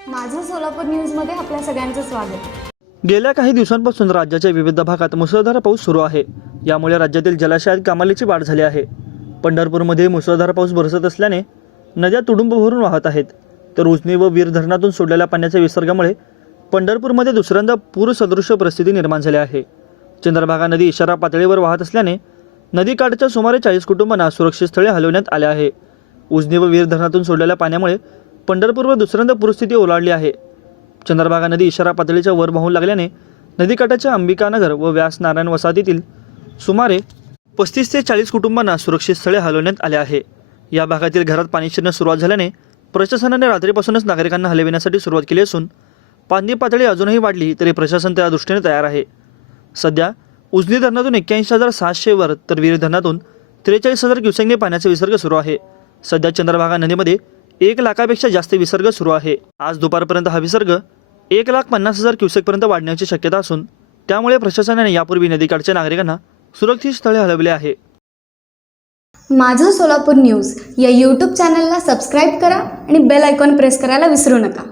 सोलापूर न्यूजमध्ये आपल्या सगळ्यांचं स्वागत. गेल्या काही दिवसांपासून राज्याच्या विविध भागात मुसळधार पाऊस सुरू आहे. यामुळे राज्यातील जलाशयात कमालीची वाढ झाली आहे. पंढरपूरमध्ये मुसळधार पाऊस बरसत असल्याने नद्या तुडुंब भरून वाहत आहेत. तर उजनी व वीर धरणातून सोडलेल्या पाण्याच्या विसर्गामुळे पंढरपूरमध्ये दुसऱ्यांदा पूरसदृश्य परिस्थिती निर्माण झाली आहे. चंद्रभागा नदी इशारा पातळीवर वाहत असल्याने नदीकाठच्या सुमारे चाळीस कुटुंबांना सुरक्षित स्थळी हलवण्यात आले आहे उजनी व वीर धरणातून सोडलेल्या पाण्यामुळे पंढरपूरवर दुसऱ्यांदा पूरस्थिती ओलांडली आहे. चंद्रभागा नदी इशारा पातळीच्या वर वाहू लागल्याने नदीकाठाच्या अंबिकानगर व व्यास नारायण वसाहतीतील सुमारे पस्तीस ते चाळीस कुटुंबांना सुरक्षित स्थळे हलवण्यात आले आहे. या भागातील घरात पाणी शिरणं सुरुवात झाल्याने प्रशासनाने रात्रीपासूनच नागरिकांना हलविण्यासाठी सुरुवात केली असून पाणी पातळी अजूनही वाढली तरी प्रशासन त्या दृष्टीने तयार आहे. सध्या उजनी धरणातून एक्क्याऐंशी हजार सातशेवर तर वीर धरणातून त्रेचाळीस हजार क्युसेकने पाण्याचा विसर्ग सुरू आहे. सध्या चंद्रभागा नदीमध्ये एक लाखापेक्षा जास्त विसर्ग सुरू आहे. आज दुपारपर्यंत हा विसर्ग एक लाख पन्नास हजार क्युसेकपर्यंत वाढण्याची शक्यता असून त्यामुळे प्रशासनाने यापूर्वी नदीकाठच्या नागरिकांना सुरक्षित स्थळे हलवले आहे. माझं सोलापूर न्यूज या यूट्यूब चॅनलला सबस्क्राईब करा आणि बेल आयकॉन प्रेस करायला विसरू नका.